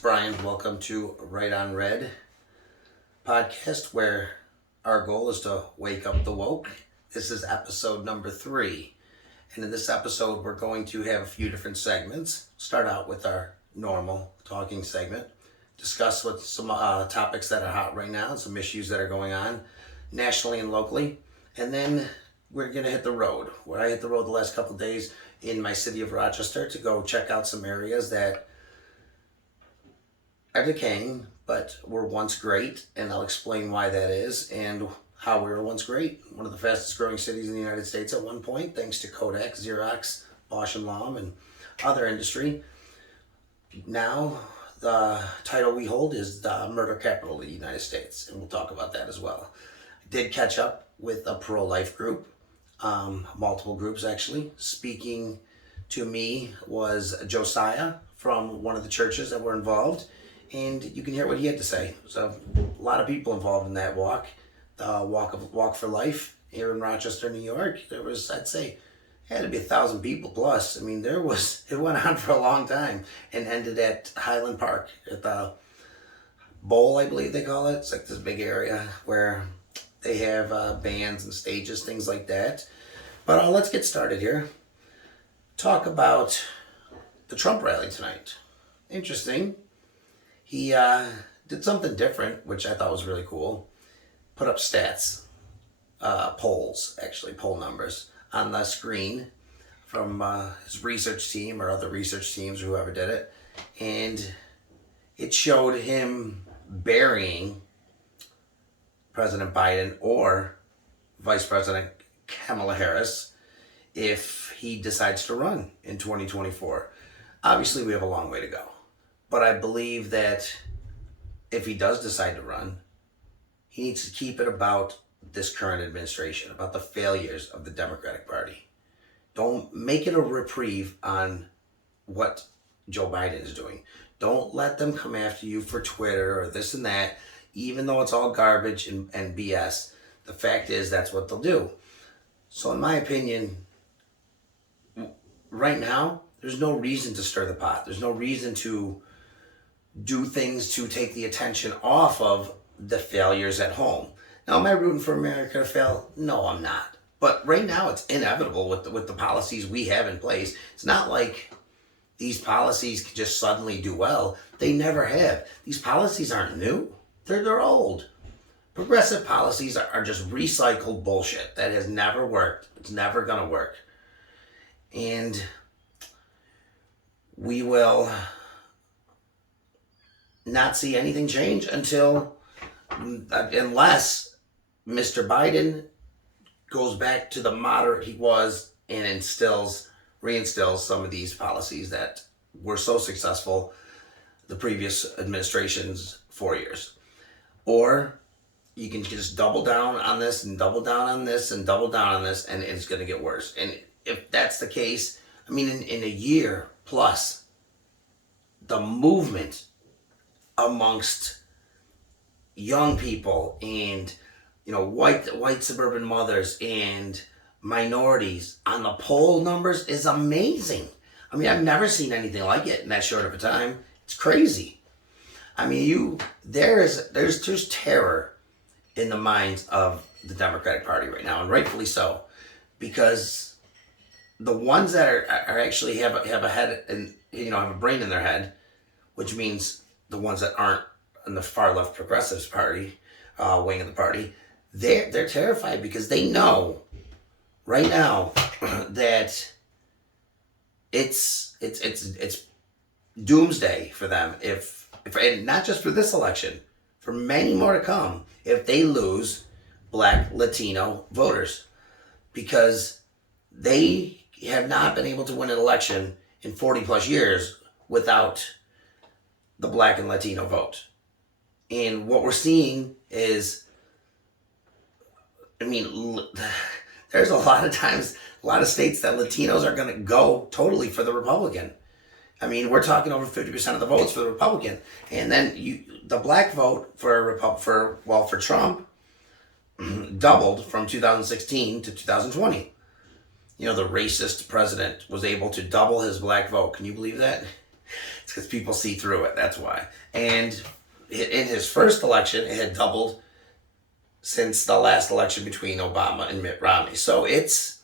Brian. Welcome to Right on Red podcast, where our goal is to wake up the woke. This is episode number 3. And in this episode, we're going to have a few different segments. Start out with our normal talking segment. Discuss what some topics that are hot right now, some issues that are going on nationally and locally. And then we're going to hit the road. Where I hit the road the last couple of days in my city of Rochester to go check out some areas that are decaying, but were once great, and I'll explain why that is and how we were once great. One of the fastest growing cities in the United States at one point, thanks to Kodak, Xerox, Bosch and Lomb, and other industry. Now, the title we hold is the murder capital of the United States, and we'll talk about that as well. I did catch up with a pro-life group, multiple groups actually. Speaking to me was Josiah from one of the churches that were involved, and you can hear what he had to say. So a lot of people involved in that walk, the walk for life here in Rochester, New York. There was, I'd say, it had to be 1,000 people plus. I mean, it went on for a long time and ended at Highland Park at the Bowl, I believe they call it. It's like this big area where they have bands and stages, things like that. But let's get started here. Talk about the Trump rally tonight. Interesting. He did something different, which I thought was really cool. Put up stats, poll numbers on the screen from his research team or other research teams, or whoever did it. And it showed him burying President Biden or Vice President Kamala Harris if he decides to run in 2024. Obviously, we have a long way to go. But I believe that if he does decide to run, he needs to keep it about this current administration, about the failures of the Democratic Party. Don't make it a reprieve on what Joe Biden is doing. Don't let them come after you for Twitter or this and that, even though it's all garbage and BS. The fact is, that's what they'll do. So in my opinion, right now, there's no reason to stir the pot. There's no reason to do things to take the attention off of the failures at home. Now, am I rooting for America to fail? No, I'm not. But right now, it's inevitable with the policies we have in place. It's not like these policies can just suddenly do well. They never have. These policies aren't new. They're old. Progressive policies are just recycled bullshit. That has never worked. It's never going to work. And we will not see anything change unless Mr. Biden goes back to the moderate he was and reinstills some of these policies that were so successful the previous administration's 4 years. Or you can just double down on this and double down on this and double down on this, and it's going to get worse. And if that's the case, I mean, in a year plus, the movement amongst young people and white suburban mothers and minorities on the poll numbers is amazing. I mean, I've never seen anything like it in that short of a time. It's crazy. I mean, there's terror in the minds of the Democratic Party right now, and rightfully so, because the ones that are actually have a head and have a brain in their head, which means the ones that aren't in the far left progressives party wing of the party, they're terrified because they know right now that it's doomsday for them if and not just for this election, for many more to come, if they lose Black Latino voters, because they have not been able to win an election in 40 plus years without the Black and Latino vote. And what we're seeing is, I mean, there's a lot of times, a lot of states that Latinos are going to go totally for the Republican. I mean, we're talking over 50% of the votes for the Republican. And then the Black vote for Trump doubled from 2016 to 2020. The racist president was able to double his Black vote. Can you believe that? It's because people see through it. That's why. And in his first election, it had doubled since the last election between Obama and Mitt Romney. So it's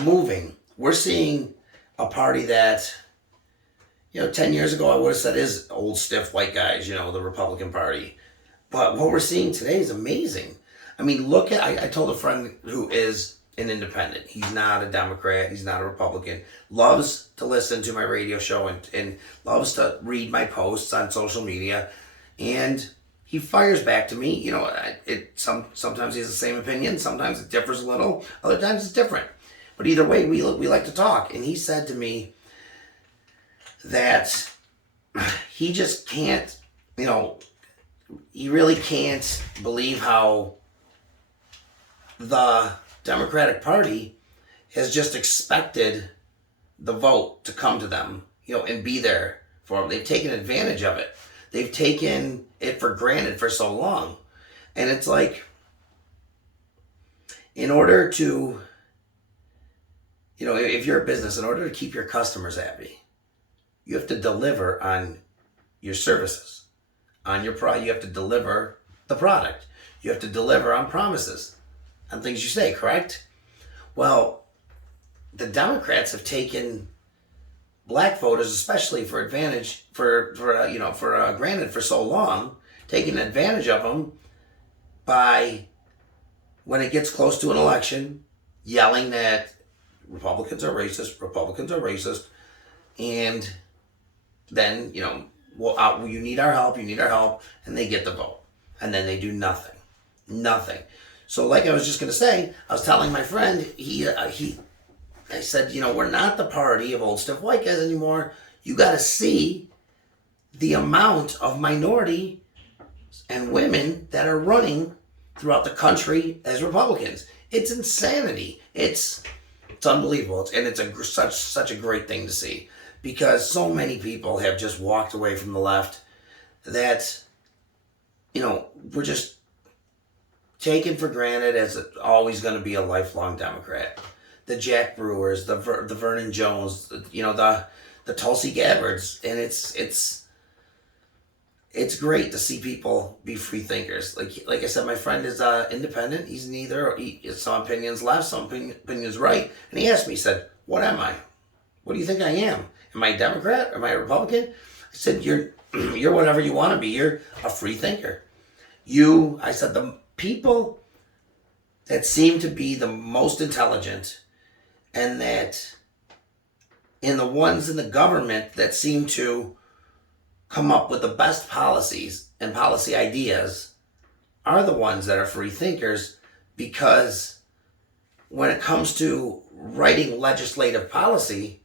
moving. We're seeing a party that, 10 years ago I would have said is old stiff white guys, the Republican Party. But what we're seeing today is amazing. I mean, look at, I told a friend who is an independent. He's not a Democrat. He's not a Republican. Loves to listen to my radio show and loves to read my posts on social media. And he fires back to me. Sometimes he has the same opinion. Sometimes it differs a little. Other times it's different. But either way, we like to talk. And he said to me that he just can't, he really can't believe how the Democratic Party has just expected the vote to come to them, and be there for them. They've taken advantage of it. They've taken it for granted for so long. And it's like, in order to, if you're a business, in order to keep your customers happy, you have to deliver on your services, on your product. You have to deliver the product. You have to deliver on promises, on things you say, correct? Well, the Democrats have taken black voters, especially for advantage, granted for so long, taking advantage of them by, when it gets close to an election, yelling that Republicans are racist, and then, you need our help, and they get the vote. And then they do nothing. So like I was just going to say, I was telling my friend, I said, we're not the party of old stiff white guys anymore. You got to see the amount of minority and women that are running throughout the country as Republicans. It's insanity. It's unbelievable. And it's such a great thing to see, because so many people have just walked away from the left that, we're just taken for granted as always going to be a lifelong Democrat. The Jack Brewers, the Vernon Jones, the Tulsi Gabbards, and it's great to see people be free thinkers. Like I said, my friend is independent. He's neither. Some opinions left, some opinions right. And he asked me, he said, "What am I? What do you think I am? Am I a Democrat? Am I a Republican?" I said, "You're whatever you want to be. You're a free thinker." I said, the people that seem to be the most intelligent, and the ones in the government that seem to come up with the best policies and policy ideas, are the ones that are free thinkers, because when it comes to writing legislative policy,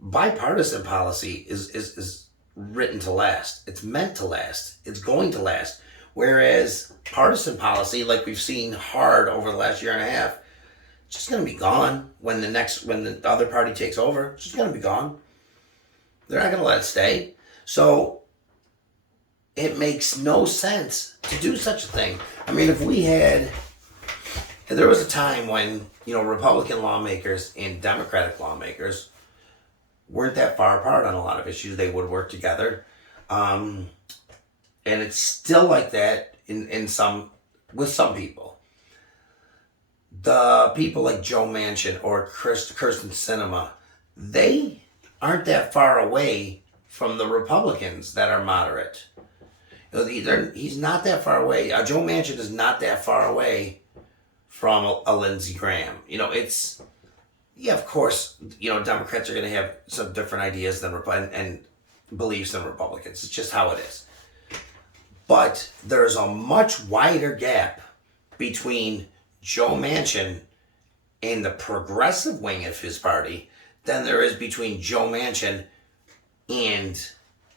bipartisan policy is written to last. It's meant to last. It's going to last. Whereas partisan policy, like we've seen hard over the last year and a half, it's just going to be gone when the other party takes over. It's just going to be gone. They're not going to let it stay. So it makes no sense to do such a thing. I mean, there was a time when, Republican lawmakers and Democratic lawmakers weren't that far apart on a lot of issues. They would work together. And it's still like that with some people. The people like Joe Manchin or Kyrsten Sinema, they aren't that far away from the Republicans that are moderate. He's not that far away. Joe Manchin is not that far away from a Lindsey Graham. Of course, Democrats are going to have some different ideas and beliefs than Republicans. It's just how it is. But there's a much wider gap between Joe Manchin and the progressive wing of his party than there is between Joe Manchin and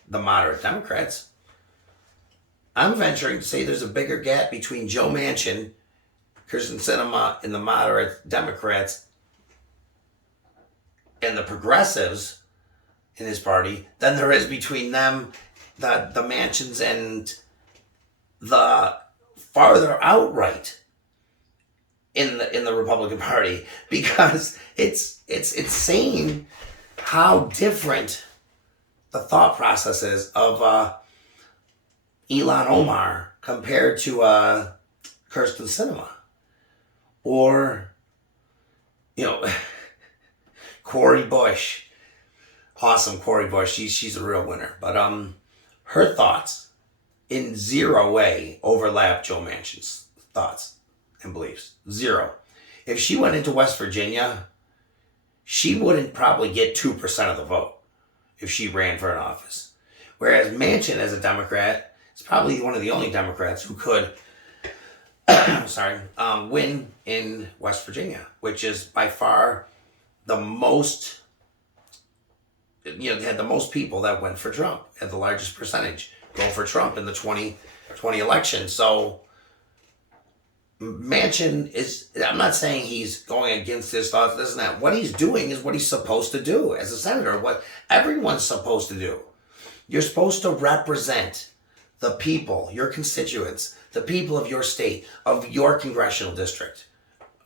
the moderate Democrats. I'm venturing to say there's a bigger gap between Joe Manchin, Kyrsten Sinema, and the moderate Democrats and the progressives in his party than there is between them, the Manchins, and the farther outright in the Republican Party, because it's insane how different the thought processes of Elon Omar compared to Kirsten Sinema, or Cori Bush. Awesome, Cori Bush. She's a real winner. But her thoughts in zero way overlap Joe Manchin's thoughts and beliefs. Zero. If she went into West Virginia, she wouldn't probably get 2% of the vote if she ran for an office. Whereas Manchin, as a Democrat, is probably one of the only Democrats who could win in West Virginia, which is by far the most, they had the most people that went for Trump, had the largest percentage go for Trump in the 2020 election. So Manchin is, I'm not saying he's going against his thoughts, this and that. What he's doing is what he's supposed to do as a senator, what everyone's supposed to do. You're supposed to represent the people, your constituents, the people of your state, of your congressional district,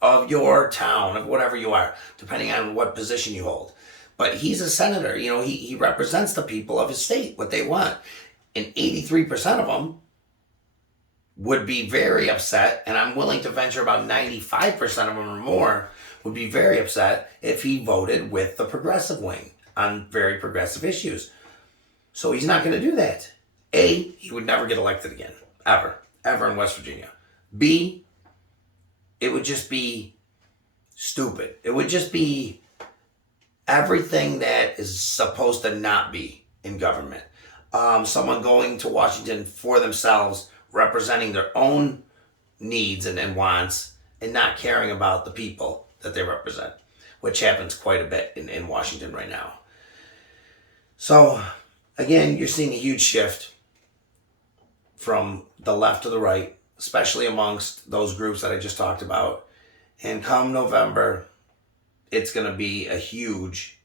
of your town, of whatever you are, depending on what position you hold. But he's a senator, he represents the people of his state, what they want. And 83% of them would be very upset, and I'm willing to venture about 95% of them or more would be very upset if he voted with the progressive wing on very progressive issues. So he's not going to do that. A, he would never get elected again, ever in West Virginia. B, it would just be stupid. It would just be everything that is supposed to not be in government. Someone going to Washington for themselves, representing their own needs and wants, and not caring about the people that they represent, which happens quite a bit in Washington right now. So, again, you're seeing a huge shift from the left to the right, especially amongst those groups that I just talked about. And come November, it's going to be a huge,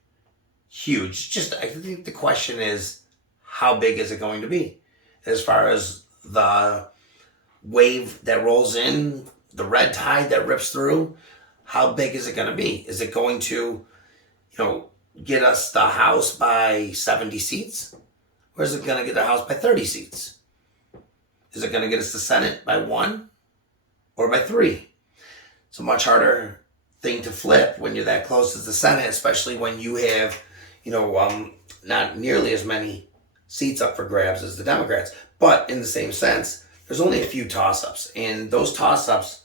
I think the question is, how big is it going to be? As far as the wave that rolls in, the red tide that rips through, how big is it going to be? Is it going to, get us the House by 70 seats? Or is it going to get the House by 30 seats? Is it going to get us the Senate by 1 or by 3? It's a much harder thing to flip when you're that close to the Senate, especially when you have, not nearly as many seats up for grabs as the Democrats. But in the same sense, there's only a few toss-ups. And those toss-ups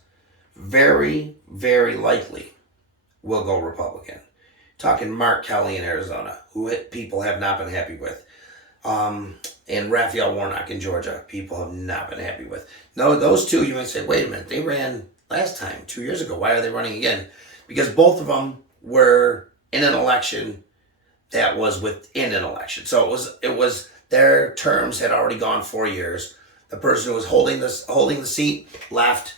very, very likely will go Republican. Talking Mark Kelly in Arizona, who people have not been happy with. And Raphael Warnock in Georgia, people have not been happy with. No, those two, you might say, wait a minute, they ran last time, 2 years ago. Why are they running again? Because both of them were in an election that was within an election. So it was their terms had already gone 4 years. The person who was holding the seat left.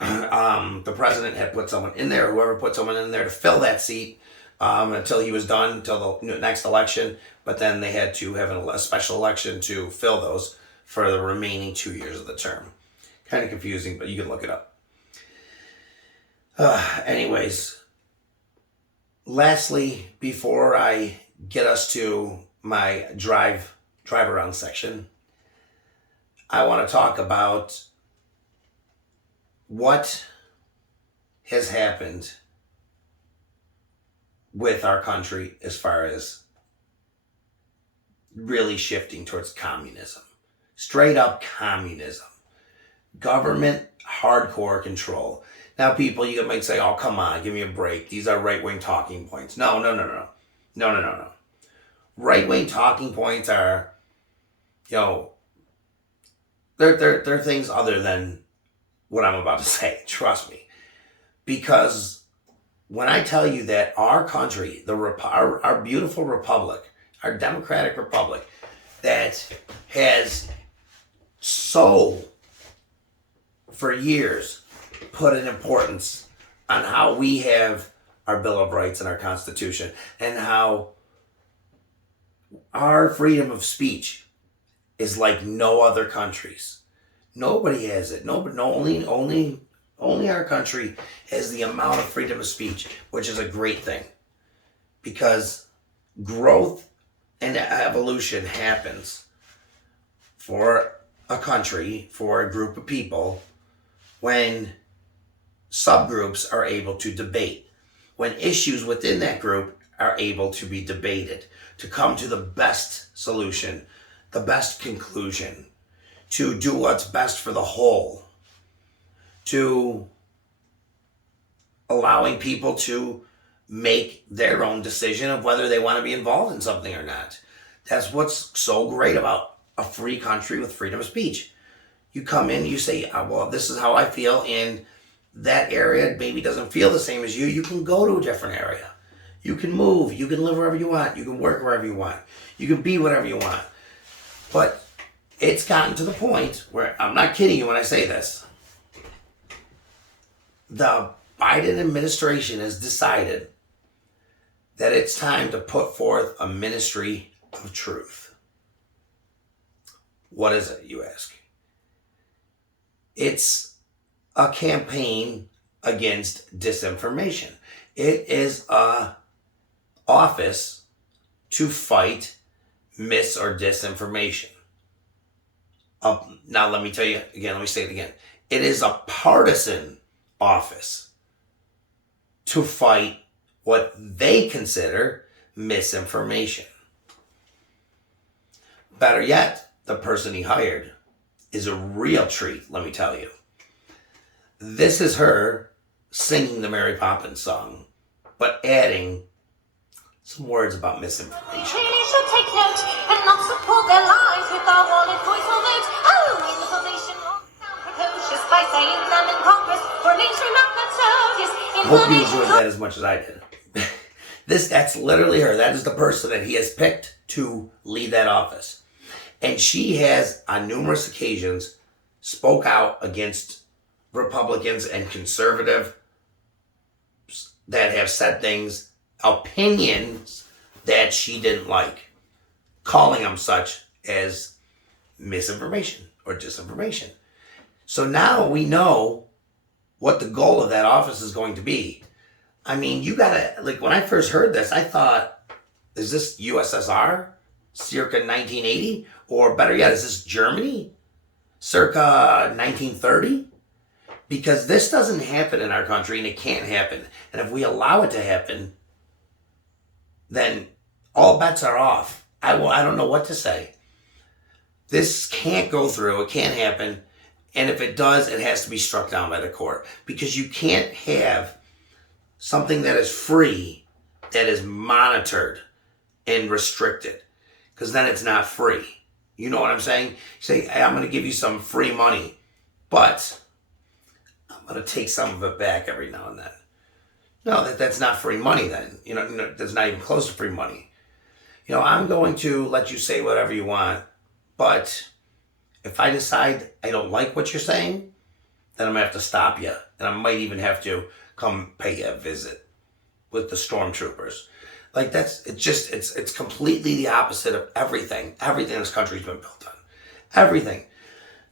The president had put someone in there, whoever put someone in there to fill that seat until he was done, until the next election. But then they had to have a special election to fill those for the remaining 2 years of the term. Kind of confusing, but you can look it up. Anyways, lastly, before I get us to my drive around section, I want to talk about what has happened with our country as far as really shifting towards communism. Straight up communism. Government hardcore control. Now people, you might say, oh, come on, give me a break. These are right-wing talking points. No. Right-wing talking points are, they're things other than what I'm about to say. Trust me. Because when I tell you that our country, our beautiful republic, our democratic republic, that has so, for years, put an importance on how we have our Bill of Rights and our Constitution, and how our freedom of speech is like no other country's. Nobody has it. Only our country has the amount of freedom of speech, which is a great thing. Because growth and evolution happens for a country, for a group of people, when subgroups are able to debate, when issues within that group are able to be debated, to come to the best solution, the best conclusion, to do what's best for the whole, to allowing people to make their own decision of whether they want to be involved in something or not. That's what's so great about a free country with freedom of speech. You come in, you say, well, this is how I feel, and that area maybe doesn't feel the same as you. You can go to a different area. You can move. You can live wherever you want. You can work wherever you want. You can be whatever you want. But it's gotten to the point where, I'm not kidding you when I say this, the Biden administration has decided that it's time to put forth a ministry of truth. What is it, you ask? It's a campaign against disinformation. It is a office to fight mis or disinformation. Now let me tell you again, let me say it again. It is a partisan office to fight what they consider misinformation. Better yet, the person he hired is a real treat, let me tell you. This is her singing the Mary Poppins song, but adding some words about misinformation. We really should take note and not support their lies with our wallet, voice or vote. Oh, information locked down precocious by saying them in Congress for an interim act that serves. I hope you enjoyed that as much as I did. That's literally her. That is the person that he has picked to lead that office. And she has, on numerous occasions, spoke out against Republicans and conservatives that have said things, opinions that she didn't like, calling them such as misinformation or disinformation. So now we know what the goal of that office is going to be. I mean, you gotta, like, when I first heard this, I thought, is this USSR circa 1980? Or better yet, is this Germany circa 1930? Because this doesn't happen in our country, and it can't happen. And if we allow it to happen, then all bets are off. I don't know what to say. This can't go through. It can't happen. And if it does, it has to be struck down by the court. Because you can't have something that is free, that is monitored and restricted. Because then it's not free. You know what I'm saying? You say, hey, I'm going to give you some free money, but I'm going to take some of it back every now and then. No, that's not free money then. You know, that's not even close to free money. You know, I'm going to let you say whatever you want, but if I decide I don't like what you're saying, then I'm going to have to stop you. And I might even have to come pay you a visit with the stormtroopers. Like, it's completely the opposite of everything this country's been built on. Everything.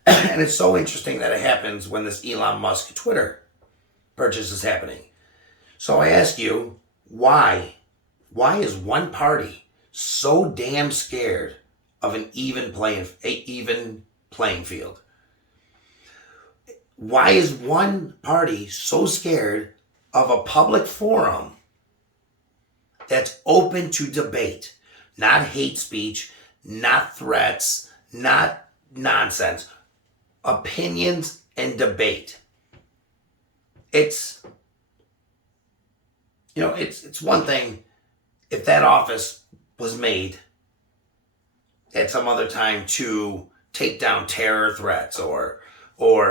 And it's so interesting that it happens when this Elon Musk Twitter purchase is happening. So I ask you, why? Why is one party so damn scared of an even playing field? Why is one party so scared of a public forum that's open to debate, not hate speech, not threats, not nonsense, opinions and debate? It's one thing if that office was made at some other time to take down terror threats or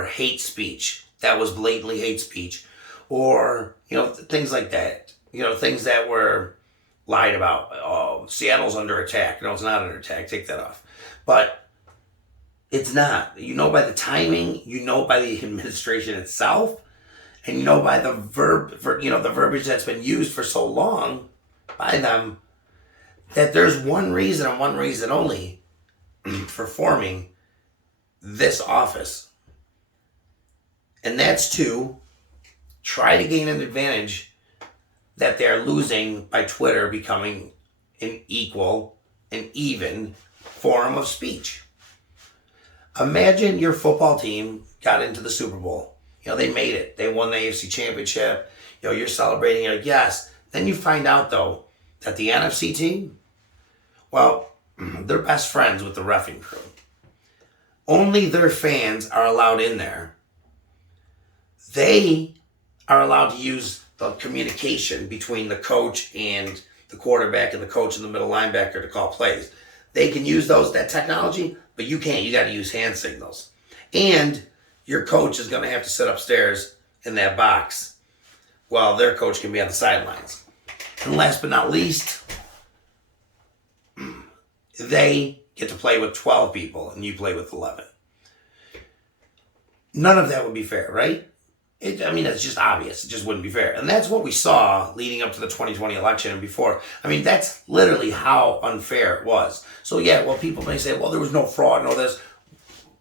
hate speech that was blatantly hate speech, or things like that, things that were lied about. Oh, Seattle's under attack. No, it's not under attack. Take that off. But it's not. By the timing, by the administration itself, and by the the verbiage that's been used for so long by them, that there's one reason and one reason only for forming this office. And that's to try to gain an advantage that they're losing by Twitter becoming an equal and even form of speech. Imagine your football team got into the Super Bowl. They made it. They won the AFC Championship. You're celebrating it. Yes. Then you find out, though, that the NFC team, well, they're best friends with the reffing crew. Only their fans are allowed in there. They are allowed to use the communication between the coach and the quarterback and the coach and the middle linebacker to call plays. They can use that technology, but you can't. You got to use hand signals. And your coach is going to have to sit upstairs in that box while their coach can be on the sidelines. And last but not least, they get to play with 12 people and you play with 11. None of that would be fair, right? It's just obvious. It just wouldn't be fair. And that's what we saw leading up to the 2020 election and before. That's literally how unfair it was. So yeah, well, people may say, well, there was no fraud, no this.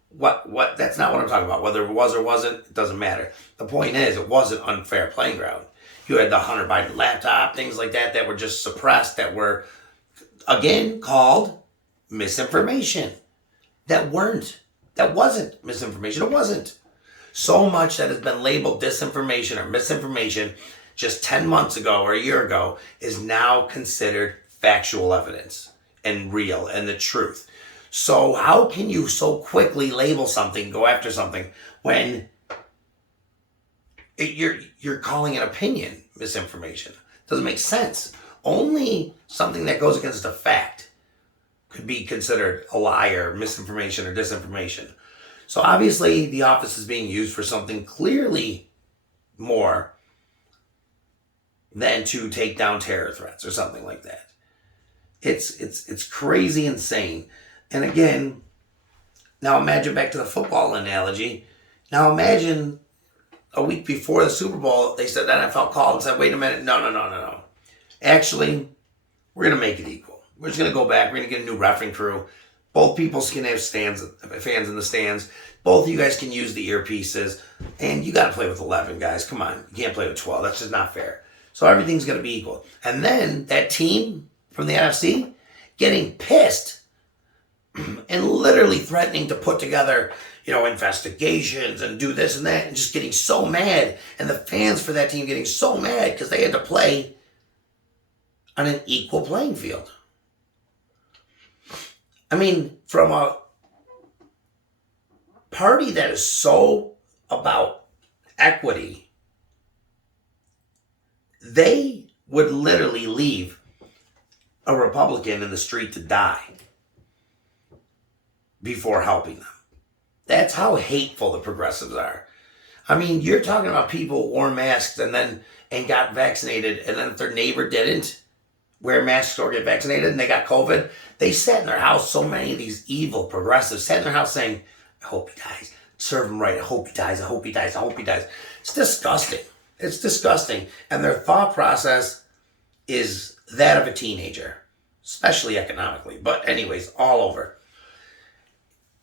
What? That's not what I'm talking about. Whether it was or wasn't, it doesn't matter. The point is, it was an unfair playing ground. You had the Hunter Biden laptop, things like that were just suppressed, that were, again, called misinformation. That wasn't misinformation. It wasn't. So much that has been labeled disinformation or misinformation just 10 months ago or a year ago is now considered factual evidence and real and the truth. So how can you so quickly label something, go after something, when you're calling an opinion misinformation? Doesn't make sense. Only something that goes against a fact could be considered a lie or misinformation or disinformation. So obviously the office is being used for something clearly more than to take down terror threats or something like that. It's crazy insane. And again, now imagine, back to the football analogy. Now imagine a week before the Super Bowl, they said, the NFL called and said, wait a minute, no. Actually, we're going to make it equal. We're just going to go back. We're going to get a new refereeing crew. Both people can have fans in the stands. Both of you guys can use the earpieces. And you got to play with 11 guys. Come on. You can't play with 12. That's just not fair. So everything's going to be equal. And then that team from the NFC getting pissed and literally threatening to put together, investigations and do this and that, and just getting so mad. And the fans for that team getting so mad because they had to play on an equal playing field. From a party that is so about equity, they would literally leave a Republican in the street to die before helping them. That's how hateful the progressives are. You're talking about people who wore masks and got vaccinated, and then if their neighbor didn't wear masks or get vaccinated and they got COVID, they sat in their house. So many of these evil progressives sat in their house saying, I hope he dies. Serve him right. I hope he dies. I hope he dies. I hope he dies. It's disgusting. It's disgusting. And their thought process is that of a teenager, especially economically. But anyways, all over.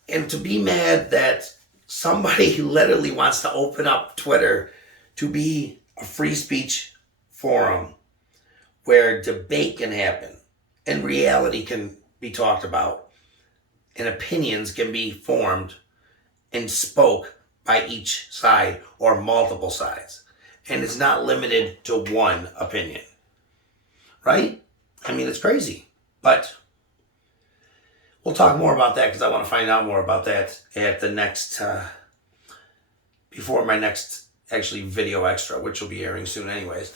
And to be mad that somebody literally wants to open up Twitter to be a free speech forum where debate can happen and reality can be talked about and opinions can be formed and spoke by each side or multiple sides. And it's not limited to one opinion. Right? It's crazy. But we'll talk more about that because I want to find out more about that at the next, before my next actually video extra, which will be airing soon anyways.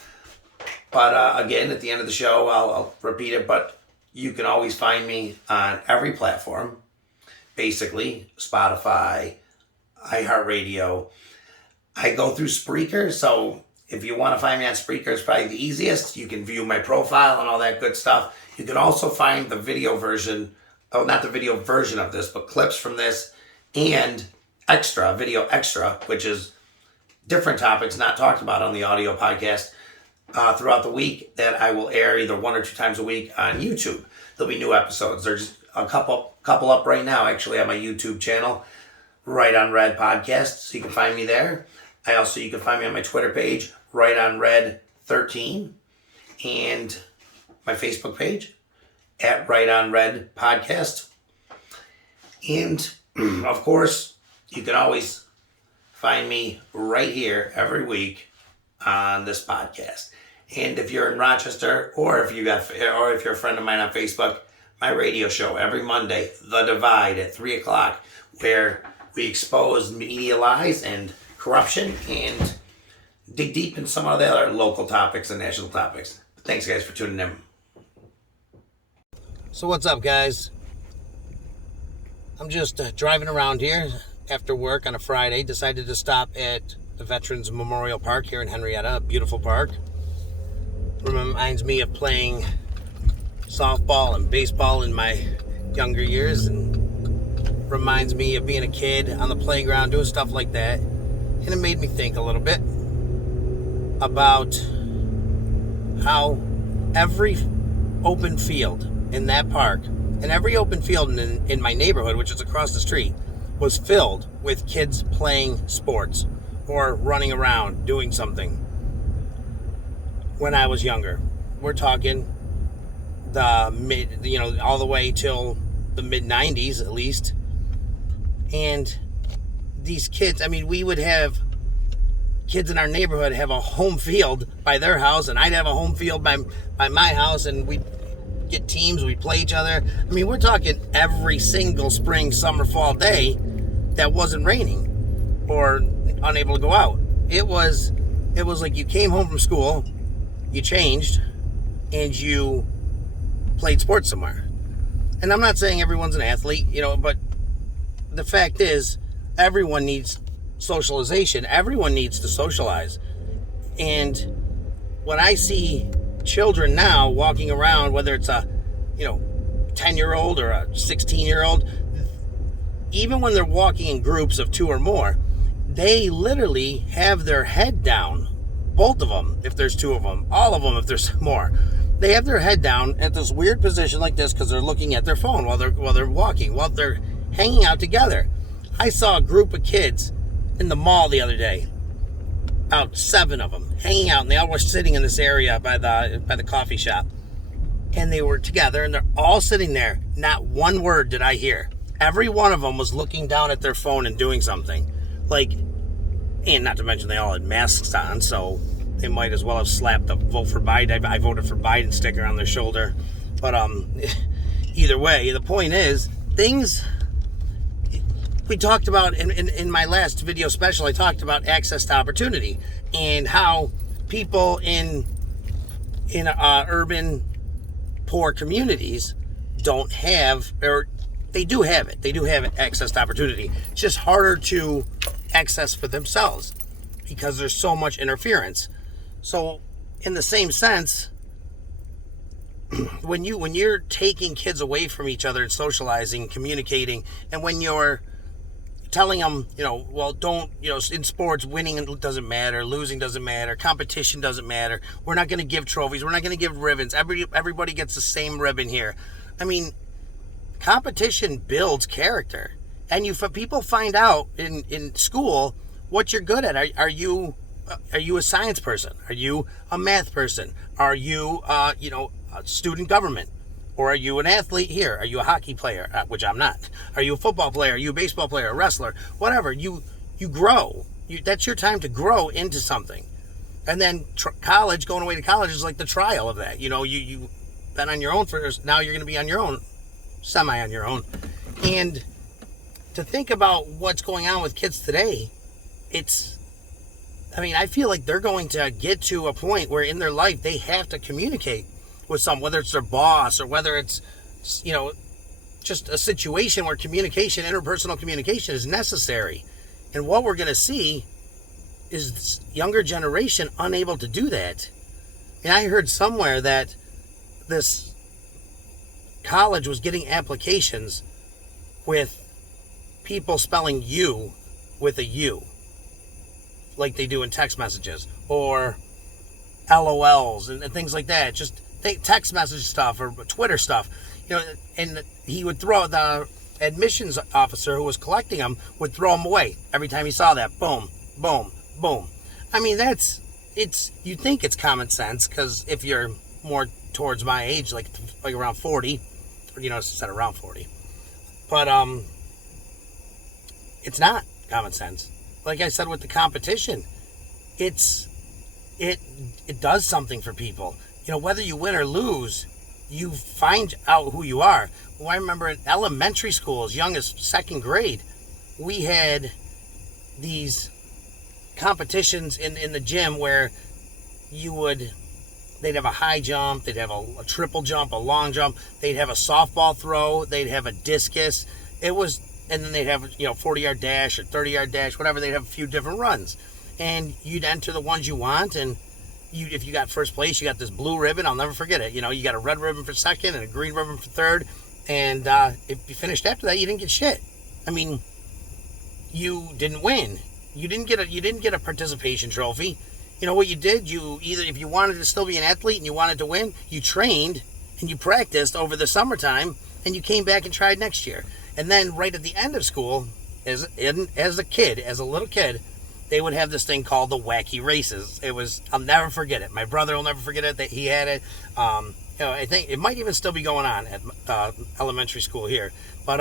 But again, at the end of the show, I'll repeat it, but you can always find me on every platform, basically, Spotify, iHeartRadio. I go through Spreaker, so if you want to find me on Spreaker, it's probably the easiest. You can view my profile and all that good stuff. You can also find the video version, not the video version of this, but clips from this and video extra, which is different topics not talked about on the audio podcast throughout the week that I will air either 1 or 2 times a week on YouTube. There'll be new episodes. There's a couple up right now, actually, on my YouTube channel, Right on Red Podcast, so you can find me there. You can find me on my Twitter page, Right on Red 13, and my Facebook page. at Right on Red Podcast. And of course, you can always find me right here every week on this podcast. And if you're in Rochester, or if you're a friend of mine on Facebook, my radio show every Monday, The Divide at 3 o'clock, where we expose media lies and corruption and dig deep in some of the other local topics and national topics. Thanks, guys, for tuning in. So what's up, guys? I'm just driving around here after work on a Friday. Decided to stop at the Veterans Memorial Park here in Henrietta, a beautiful park. Reminds me of playing softball and baseball in my younger years, and reminds me of being a kid on the playground doing stuff like that. And it made me think a little bit about how every open field in that park and every open field in my neighborhood, which is across the street, was filled with kids playing sports or running around doing something when I was younger. We're talking all the way till the mid-90s at least. And these kids, we would have kids in our neighborhood have a home field by their house, and I'd have a home field by my house, and we'd get teams, we'd play each other. We're talking every single spring, summer, fall day that wasn't raining or unable to go out. It was like you came home from school, you changed, and you played sports somewhere. And I'm not saying everyone's an athlete, but the fact is, everyone needs socialization. Everyone needs to socialize. And when I see children now walking around, whether it's a 10-year-old or a 16-year-old, even when they're walking in groups of 2 or more, they literally have their head down. Both of them, if there's 2 of them, all of them if there's more. They have their head down at this weird position like this because they're looking at their phone while they're walking, while they're hanging out together. I saw a group of kids in the mall the other day, about 7 of them hanging out, and they all were sitting in this area by the coffee shop, and they were together, and they're all sitting there. Not one word did I hear. Every one of them was looking down at their phone and doing something, and not to mention they all had masks on, so they might as well have slapped the vote for Biden, I voted for Biden sticker on their shoulder. But either way, the point is, things we talked about in my last video special, I talked about access to opportunity and how people in urban poor communities don't have, or they do have it. They do have access to opportunity. It's just harder to access for themselves because there's so much interference. So in the same sense, when you're taking kids away from each other and socializing, communicating, and when you're telling them, don't, in sports, winning doesn't matter, losing doesn't matter, competition doesn't matter, we're not going to give trophies, we're not going to give ribbons, everybody gets the same ribbon here. Competition builds character, and people find out in school what you're good at. Are you a science person? Are you a math person? Are you a student government? Or are you an athlete here? Are you a hockey player? Which I'm not. Are you a football player? Are you a baseball player? A wrestler? Whatever. You grow. That's your time to grow into something. And then going away to college is like the trial of that. You've been on your own first. Now you're going to be on your own, semi on your own. And to think about what's going on with kids today, I feel like they're going to get to a point where in their life they have to communicate with someone, whether it's their boss or whether it's, just a situation where interpersonal communication is necessary. And what we're going to see is this younger generation unable to do that. And I heard somewhere that this college was getting applications with people spelling you with a U, like they do in text messages, or LOLs and things like that. Just text message stuff or Twitter stuff, and he would throw, the admissions officer who was collecting them would throw them away every time he saw that. Boom, boom, boom. You think it's common sense, because if you're more towards my age, like around 40, set around 40. But it's not common sense. Like I said with the competition, it does something for people. Whether you win or lose, you find out who you are. Well, I remember in elementary school, as young as second grade, we had these competitions in the gym where they'd have a high jump, they'd have a triple jump, a long jump, they'd have a softball throw, they'd have a discus. And then they'd have 40-yard dash or 30-yard dash, whatever. They'd have a few different runs, and you'd enter the ones you want. And if you got first place, you got this blue ribbon. I'll never forget it. You got a red ribbon for second and a green ribbon for third. And if you finished after that, you didn't get shit. I mean, you didn't win. You didn't get a participation trophy. You know what you did? If you wanted to still be an athlete and you wanted to win, you trained and you practiced over the summertime, and you came back and tried next year. And then right at the end of school, as a little kid, they would have this thing called the wacky races. I'll never forget it. My brother will never forget it, that he had it. I think it might even still be going on at elementary school here. But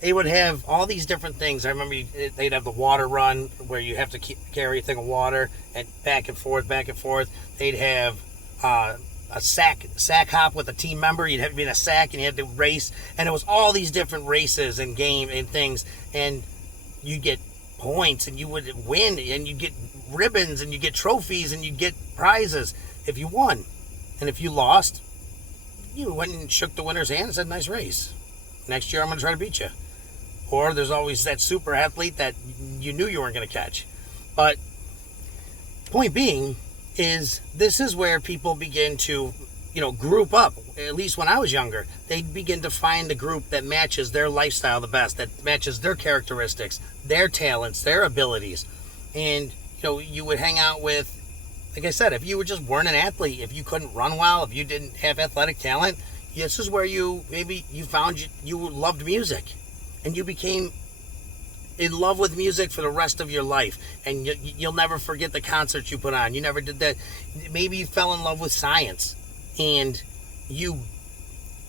they would have all these different things. I remember they'd have the water run where you have to carry a thing of water and back and forth. They'd have a sack hop with a team member. You'd have to be in a sack and you had to race, and it was all these different races and game and things, and you get points and you would win, and you get ribbons and you get trophies and you get prizes if you won. And if you lost, you went and shook the winner's hand and said, nice race, next year I'm going to try to beat you. Or there's always that super athlete that you knew you weren't going to catch. But point being is, this is where people begin to, group up. At least when I was younger, they'd begin to find the group that matches their lifestyle the best, that matches their characteristics, their talents, their abilities. And, you would hang out with, like I said, if you weren't an athlete, if you couldn't run well, if you didn't have athletic talent, this is where you found you loved music, and you became in love with music for the rest of your life, and you'll never forget the concerts you put on. You never did that. Maybe you fell in love with science, and you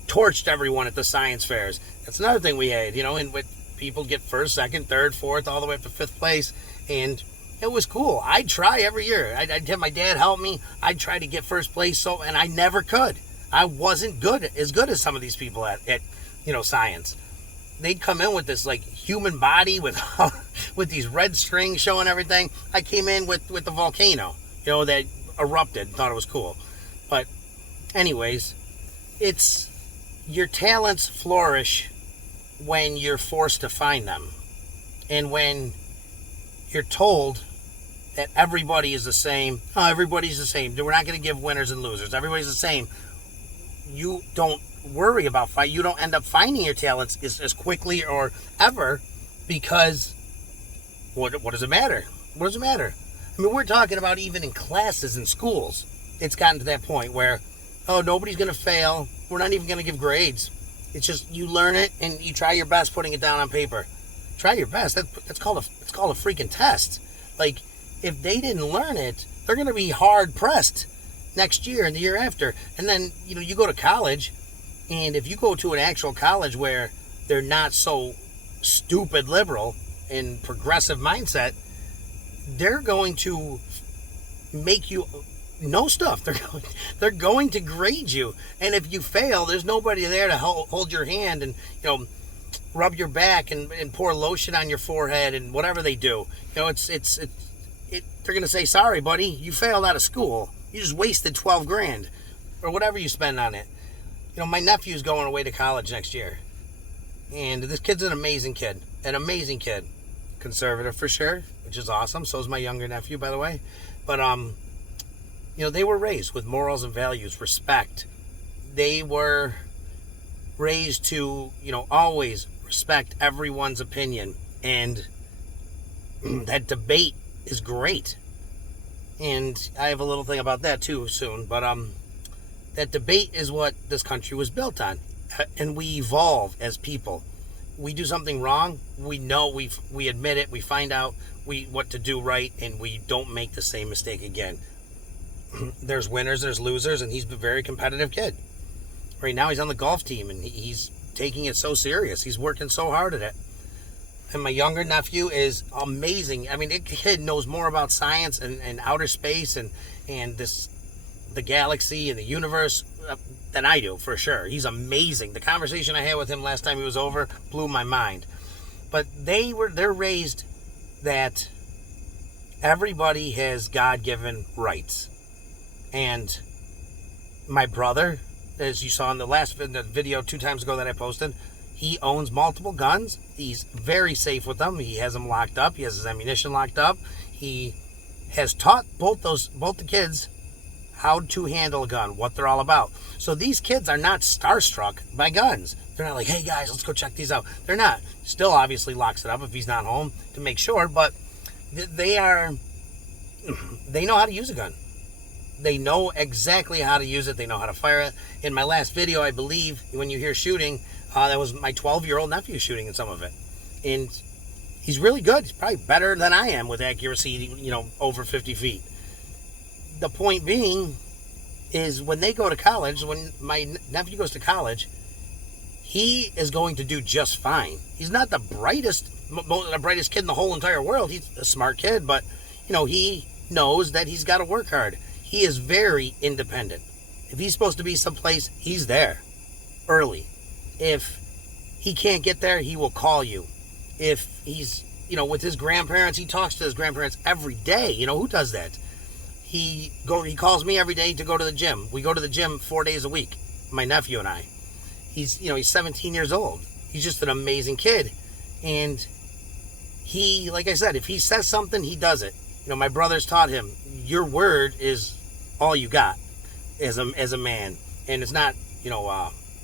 torched everyone at the science fairs. That's another thing we had, and with people get first, second, third, fourth, all the way up to fifth place, and it was cool. I'd try every year. I'd have my dad help me. I'd try to get first place, and I never could. I wasn't as good as some of these people at science. They'd come in with this human body with with these red strings showing everything. I came in with the volcano, that erupted, and thought it was cool. But anyways, it's your talents flourish when you're forced to find them, and when you're told that everybody is the same. Oh, everybody's the same. We're not going to give winners and losers. Everybody's the same. You don't worry about you don't end up finding your talents as quickly or ever, because what does it matter? What does it matter? I mean, we're talking about even in classes in schools. It's gotten to that point where, nobody's going to fail. We're not even going to give grades. It's just you learn it and you try your best putting it down on paper. Try your best. That's called a freaking test. If they didn't learn it, they're going to be hard pressed next year and the year after. And then, you go to college, and if you go to an actual college where they're not so stupid liberal and progressive mindset, they're going to make you know stuff. They're going to grade you. And if you fail, there's nobody there to hold your hand and, rub your back and pour lotion on your forehead and whatever they do. They're going to say, sorry, buddy, you failed out of school. You just wasted $12,000 or whatever you spend on it. My nephew's going away to college next year. And this kid's an amazing kid. Conservative for sure, which is awesome. So is my younger nephew, by the way. But, they were raised with morals and values, respect. They were raised to, always respect everyone's opinion. And that debate is great. And I have a little thing about that too soon. But that debate is what this country was built on. And we evolve as people. We do something wrong, we know, we admit it, we find out what to do right, and we don't make the same mistake again. There's winners, there's losers, and he's a very competitive kid. Right now he's on the golf team, and he's taking it so serious. He's working so hard at it. And my younger nephew is amazing. I mean, the kid knows more about science and outer space and the galaxy and the universe than I do, for sure. He's amazing. The conversation I had with him last time he was over blew my mind. But they're raised that everybody has God-given rights. And my brother, as you saw in the video 2 times ago that I posted, he owns multiple guns. He's very safe with them. He has them locked up. He has his ammunition locked up. He has taught both the kids how to handle a gun, what they're all about. So these kids are not starstruck by guns. They're not like, hey guys, let's go check these out. They're not. Still obviously locks it up if he's not home to make sure, but they know how to use a gun. They know exactly how to use it. They know how to fire it. In my last video, I believe, when you hear shooting, that was my 12-year-old nephew shooting in some of it. And he's really good. He's probably better than I am with accuracy, over 50 feet. The point being is when they go to college, when my nephew goes to college, he is going to do just fine. He's not the brightest kid in the whole entire world. He's a smart kid, but, he knows that he's got to work hard. He is very independent. If he's supposed to be someplace, he's there early. If he can't get there, he will call you. If he's, with his grandparents, he talks to his grandparents every day. Who does that? He calls me every day to go to the gym. We go to the gym 4 days a week, my nephew and I. He's 17 years old. He's just an amazing kid. And he, like I said, if he says something, he does it. My brother's taught him, your word is all you got as a man. And it's not,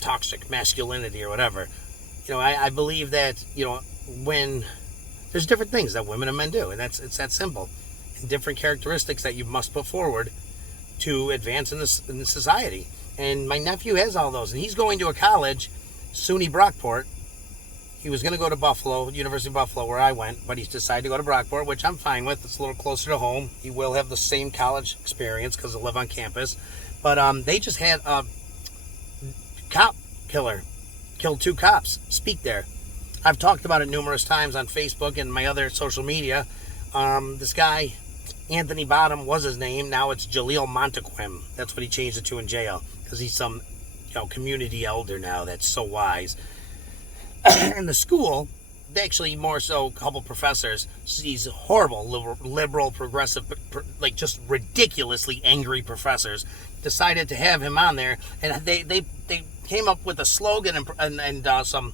toxic masculinity or whatever. I believe that, when there's different things that women and men do, and it's that simple. And different characteristics that you must put forward to advance in this society. And my nephew has all those. And he's going to a college, SUNY Brockport. He was going to go to Buffalo, University of Buffalo, where I went, but he's decided to go to Brockport, which I'm fine with. It's a little closer to home. He will have the same college experience because he'll live on campus. But they just had a cop killer killed 2 cops speak there. I've talked about it numerous times on Facebook and my other social media. This guy, Anthony Bottom was his name. Now it's Jaleel Montequim. That's what he changed it to in jail because he's some community elder now that's so wise. In the school, they actually more so a couple professors, these horrible liberal progressive, like just ridiculously angry professors, decided to have him on there, and they came up with a slogan and some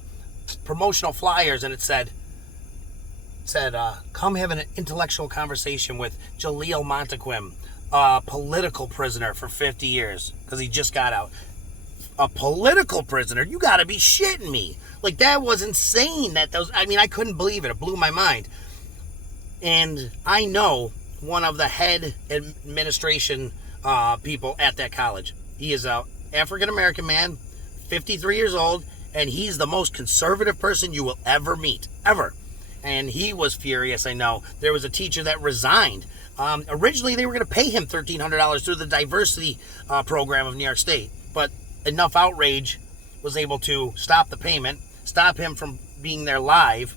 promotional flyers, and it said come have an intellectual conversation with Jaleel Montequim, a political prisoner for 50 years because he just got out. A political prisoner? You gotta be shitting me. Like, that was insane. I couldn't believe it. It blew my mind. And I know one of the head administration people at that college. He is a African-American man, 53 years old, and he's the most conservative person you will ever meet. Ever. And he was furious, I know. There was a teacher that resigned. Originally, they were going to pay him $1,300 through the diversity program of New York State. But enough outrage was able to stop the payment, stop him from being there live,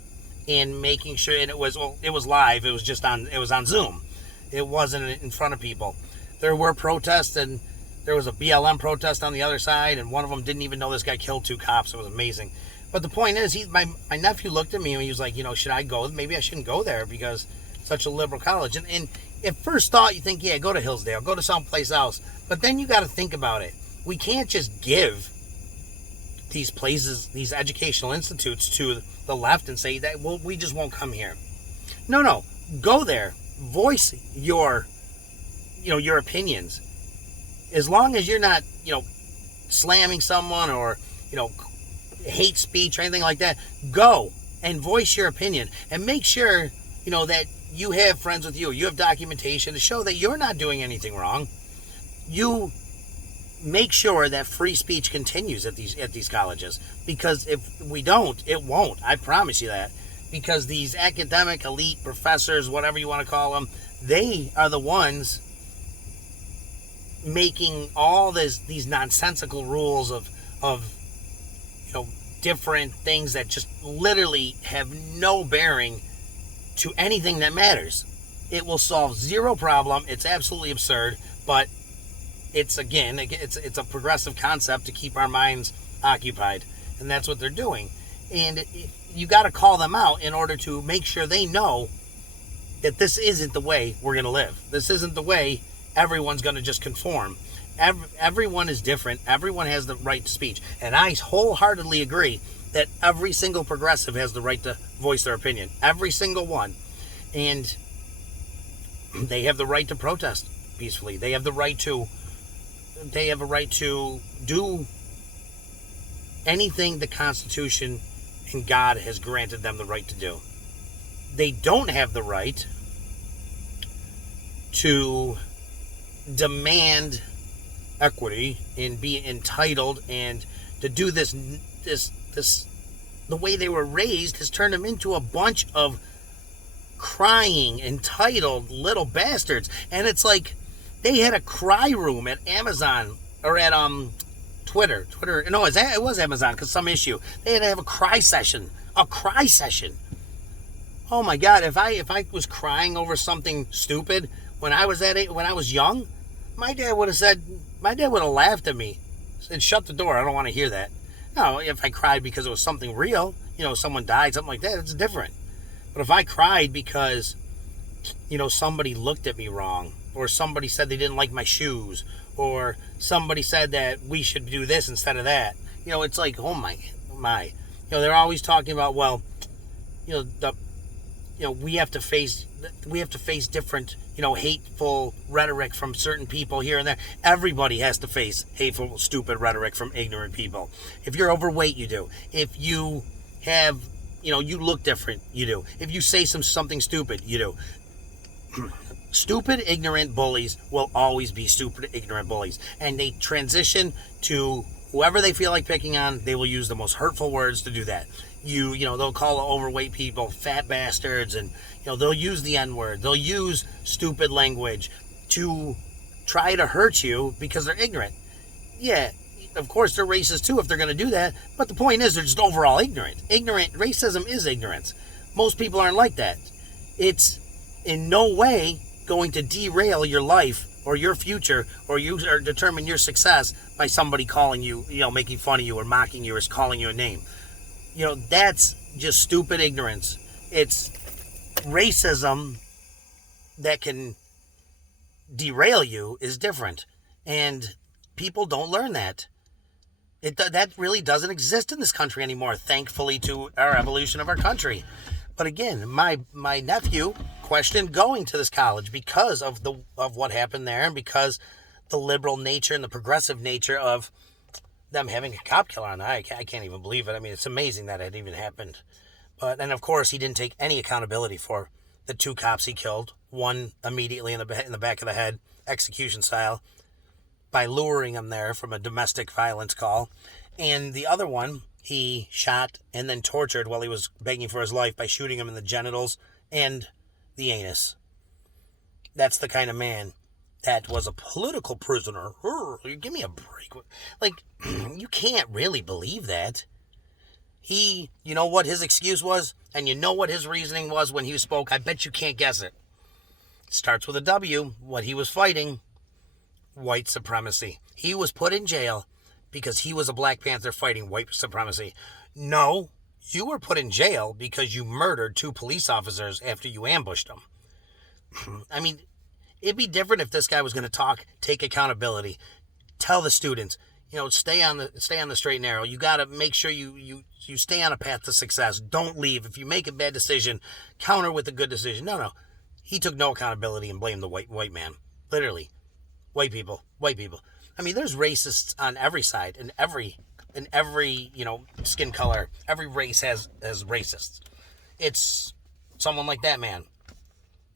and making sure, and it was live, it was on Zoom. It wasn't in front of people. There were protests, and there was a BLM protest on the other side, and one of them didn't even know this guy killed 2 cops. It was amazing. But the point is, my nephew looked at me and he was like, should I go? Maybe I shouldn't go there because it's such a liberal college. And at first thought, you think, yeah, go to Hillsdale, go to someplace else. But then you got to think about it. We can't just give these places, these educational institutes to the left and say that, well, we just won't come here. No, go there, voice your opinions. As long as you're not, slamming someone or, hate speech or anything like that, go and voice your opinion and make sure, that you have friends with you. You have documentation to show that you're not doing anything wrong. You make sure that free speech continues at these colleges, because if we don't, it won't. I promise you that. Because these academic elite professors, whatever you want to call them, they are the ones making all these nonsensical rules of of, different things that just literally have no bearing to anything that matters. It will solve zero problem. It's absolutely absurd, but it's a progressive concept to keep our minds occupied, and that's what they're doing. And you got to call them out in order to make sure they know that this isn't the way we're going to live. This isn't the way everyone's going to just conform. Everyone is different. Everyone has the right to speech. And I wholeheartedly agree that every single progressive has the right to voice their opinion. Every single one. And they have the right to protest peacefully. They have a right to do anything the Constitution and God has granted them the right to do. They don't have the right to demand equity and be entitled, and to do this the way they were raised has turned them into a bunch of crying, entitled little bastards. And it's like they had a cry room at Amazon or at Twitter. No, it was Amazon because some issue. They had to have a cry session. Oh my God! If I was crying over something stupid when I was young, my dad would have laughed at me, said, "Shut the door. I don't want to hear that." No, if I cried because it was something real, someone died, something like that, it's different. But if I cried because, somebody looked at me wrong, or somebody said they didn't like my shoes, or somebody said that we should do this instead of that, it's like, oh my. They're always talking about, well, we have to face different, hateful rhetoric from certain people here and there. Everybody has to face hateful, stupid rhetoric from ignorant people. If you're overweight, you do. If you have, you look different, you do. If you say something stupid, you do. Stupid, ignorant bullies will always be stupid, ignorant bullies. And they transition to whoever they feel like picking on. They will use the most hurtful words to do that. They'll call overweight people fat bastards, and, they'll use the N-word. They'll use stupid language to try to hurt you because they're ignorant. Yeah, of course they're racist too if they're going to do that, but the point is they're just overall ignorant. Racism is ignorance. Most people aren't like that. It's in no way going to derail your life or your future or determine your success by somebody calling you, making fun of you or mocking you or calling you a name. That's just stupid ignorance. It's racism that can derail you is different. And people don't learn that. That really doesn't exist in this country anymore, thankfully to our evolution of our country. But again, my nephew questioned going to this college because of what happened there, and because the liberal nature and the progressive nature of them having a cop killer on. I can't even believe it. I mean, it's amazing that it even happened. And of course, he didn't take any accountability for the 2 cops he killed. One immediately in the back of the head, execution style, by luring him there from a domestic violence call. And the other one, he shot and then tortured while he was begging for his life by shooting him in the genitals and the anus. That's the kind of man that was a political prisoner. Give me a break. Like, you can't really believe that. You know what his excuse was? And you know what his reasoning was when he spoke? I bet you can't guess it. Starts with a W. What he was fighting: white supremacy. He was put in jail because he was a Black Panther fighting white supremacy. No, you were put in jail because you murdered 2 police officers after you ambushed them. I mean, it'd be different if this guy was going to talk, take accountability, tell the students, stay on the straight and narrow. You got to make sure you stay on a path to success. Don't leave. If you make a bad decision, counter with a good decision. No. He took no accountability and blamed the white man. Literally. White people. I mean, there's racists on every side, in every skin color. Every race has racists. It's someone like that man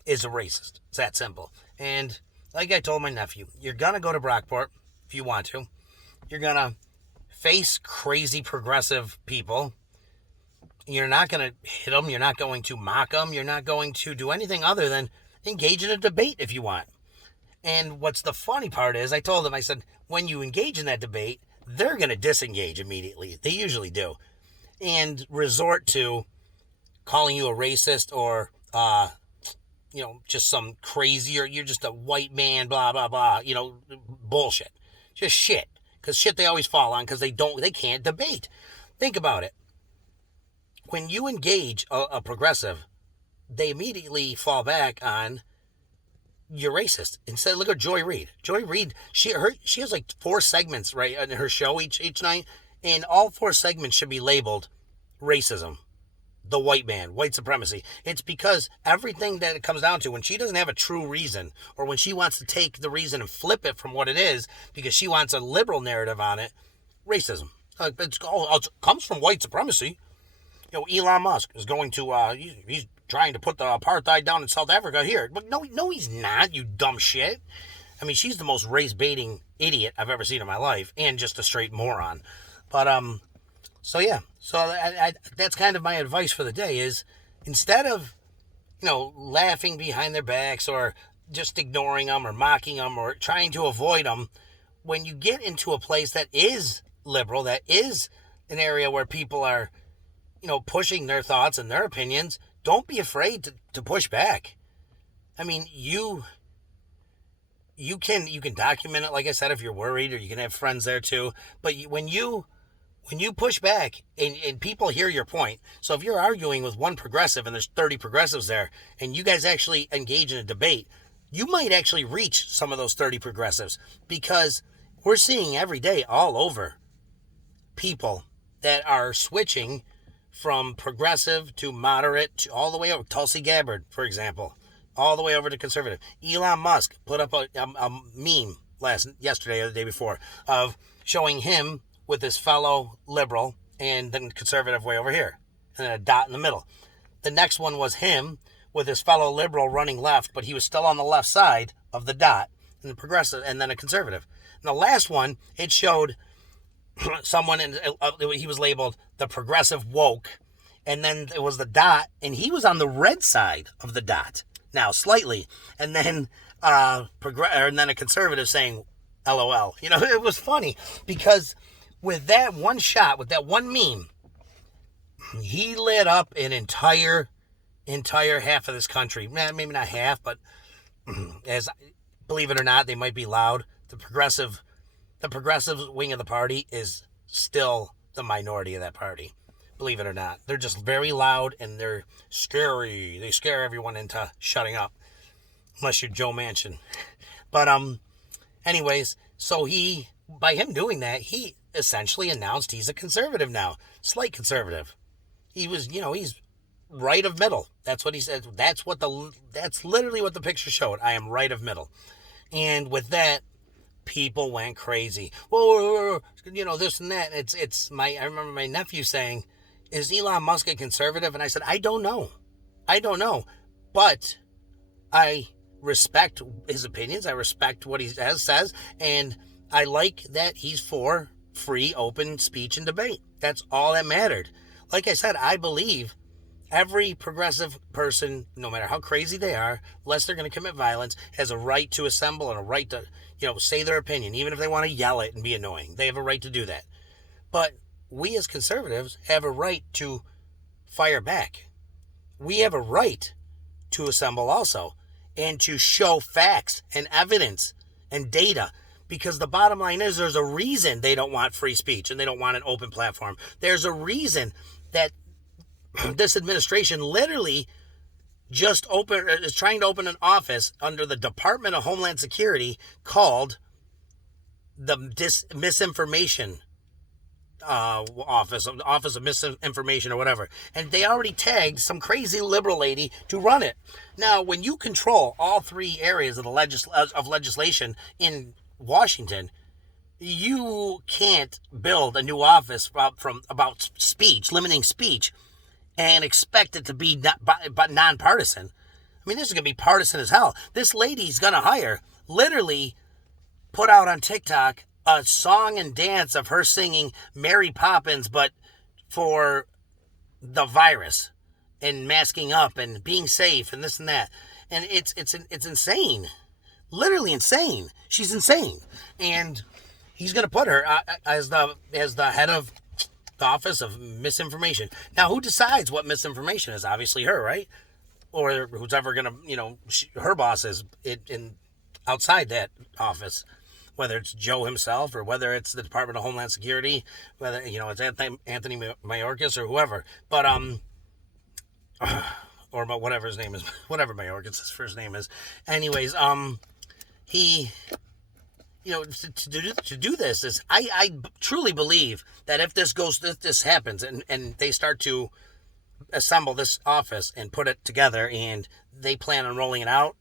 is a racist. It's that simple. And like I told my nephew, you're going to go to Brockport if you want to. You're going to face crazy progressive people. You're not going to hit them. You're not going to mock them. You're not going to do anything other than engage in a debate if you want. And what's the funny part is, I told him, I said, when you engage in that debate, they're going to disengage immediately. They usually do. And resort to calling you a racist or, just some crazy, or you're just a white man, blah, blah, blah, bullshit. Just shit. Because shit they always fall on because they can't debate. Think about it. When you engage a progressive, they immediately fall back on you're racist. Instead, look at Joy Reid. Joy Reid, she has like 4 segments right in her show each night, and all 4 segments should be labeled racism, the white man, white supremacy. It's because everything that it comes down to, when she doesn't have a true reason, or when she wants to take the reason and flip it from what it is because she wants a liberal narrative on it, racism. It comes from white supremacy. Elon Musk is going to, he's trying to put the apartheid down in South Africa here. But no, he's not, you dumb shit. I mean, she's the most race-baiting idiot I've ever seen in my life, and just a straight moron. But, so that's kind of my advice for the day is, instead of, laughing behind their backs or just ignoring them or mocking them or trying to avoid them, when you get into a place that is liberal, that is an area where people are, pushing their thoughts and their opinions, don't be afraid to push back. I mean, you can document it, like I said, if you're worried, or you can have friends there too. But when you push back and people hear your point, so if you're arguing with one progressive and there's 30 progressives there, and you guys actually engage in a debate, you might actually reach some of those 30 progressives, because we're seeing every day all over people that are switching from progressive to moderate to all the way over. Tulsi Gabbard, for example, all the way over to conservative. Elon Musk put up a meme yesterday or the day before of showing him with his fellow liberal and then conservative way over here, and then a dot in the middle. The next one was him with his fellow liberal running left, but he was still on the left side of the dot, and the progressive, and then a conservative. And the last one, it showed someone, and he was labeled the progressive woke, and then it was the dot, and he was on the red side of the dot, now slightly, and then and then a conservative saying LOL. It was funny, because with that one shot, with that one meme, he lit up an entire half of this country. Maybe not half, but as believe it or not, they might be loud. The progressive wing of the party is still the minority of that party. Believe it or not. They're just very loud, and they're scary. They scare everyone into shutting up. Unless you're Joe Manchin. But, anyways, so by him doing that, he essentially announced he's a conservative now. Slight conservative. He was, he's right of middle. That's what he said. That's literally what the picture showed. I am right of middle. And with that, people went crazy. Well, this and that. I remember my nephew saying, is Elon Musk a conservative? And I said, I don't know. But I respect his opinions. I respect what he says. And I like that he's for free, open speech and debate. That's all that mattered. Like I said, I believe every progressive person, no matter how crazy they are, unless they're going to commit violence, has a right to assemble and a right to, say their opinion, even if they want to yell it and be annoying. They have a right to do that. But we as conservatives have a right to fire back. We have a right to assemble also, and to show facts and evidence and data. Because the bottom line is, there's a reason they don't want free speech and they don't want an open platform. There's a reason that this administration literally is trying to open an office under the Department of Homeland Security called the Misinformation Office of Misinformation or whatever. And they already tagged some crazy liberal lady to run it. Now, when you control all 3 areas of the legislation in Washington, you can't build a new office about speech, limiting speech, and expect it to be nonpartisan. I mean, this is going to be partisan as hell. This lady's going to literally put out on TikTok a song and dance of her singing Mary Poppins, but for the virus and masking up and being safe and this and that. And it's insane. Literally insane. She's insane. And, he's going to put her as the head of the Office of Misinformation. Now, who decides what misinformation is? Obviously her, right? Or who's ever going to, her boss is in outside that office, whether it's Joe himself or whether it's the Department of Homeland Security, whether, it's Anthony Mayorkas or whoever. But, or whatever his name is, whatever Mayorkas' first name is. Anyways, he, to do this is, I truly believe that if this happens and they start to assemble this office and put it together and they plan on rolling it out,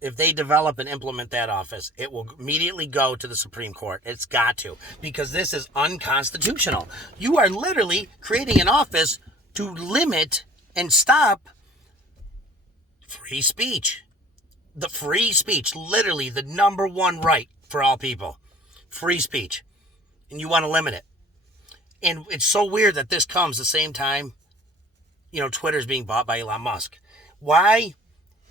if they develop and implement that office, it will immediately go to the Supreme Court. It's got to, because this is unconstitutional. You are literally creating an office to limit and stop free speech. The free speech, literally the number one right for all people. Free speech. And you want to limit it. And it's so weird that this comes the same time, Twitter's being bought by Elon Musk. Why?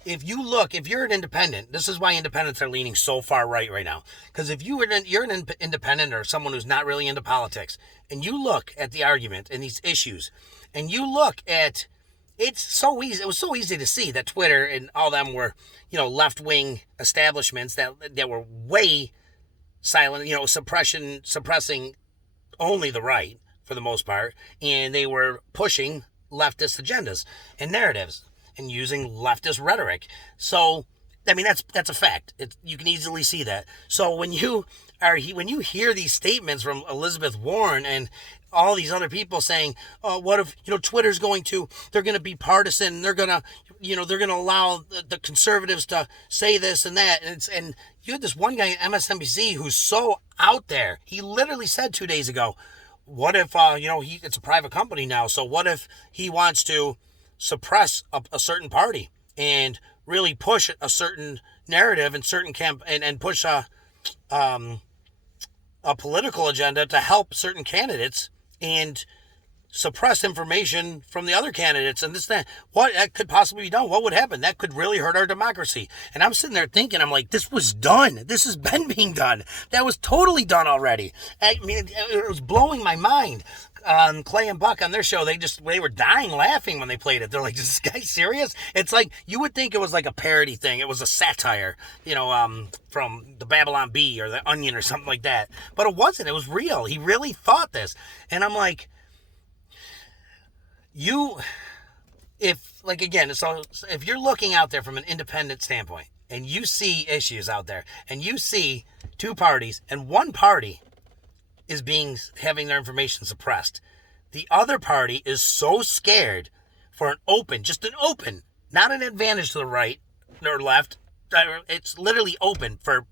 If you're an independent, this is why independents are leaning so far right now. Because if you're an independent or someone who's not really into politics, and you look at the argument and these issues, and you look at, it's so easy. It was so easy to see that Twitter and all them were, left-wing establishments that were way silent, suppressing only the right for the most part, and they were pushing leftist agendas and narratives and using leftist rhetoric. So, I mean, that's a fact. You can easily see that. So when you hear these statements from Elizabeth Warren and all these other people saying, "Oh, what if Twitter's they're going to be partisan. They're going to allow the conservatives to say this and that." And you had this one guy at MSNBC who's so out there. He literally said 2 days ago, "What if it's a private company now? So what if he wants to suppress a certain party and really push a certain narrative and certain and push a political agenda to help certain candidates and suppress information from the other candidates and this, that. What that could possibly be done? What would happen? That could really hurt our democracy." And I'm sitting there thinking, I'm like, this was done. This has been being done. That was totally done already. I mean, it was blowing my mind. Clay and Buck on their show, they were dying laughing when they played it. They're like, "Is this guy serious?" It's like, you would think it was like a parody thing. It was a satire, from the Babylon Bee or the Onion or something like that. But it wasn't. It was real. He really thought this. And I'm like, if you're looking out there from an independent standpoint and you see issues out there and you see two parties and one party is having their information suppressed, the other party is so scared for an open, not an advantage to the right or left. It's literally open for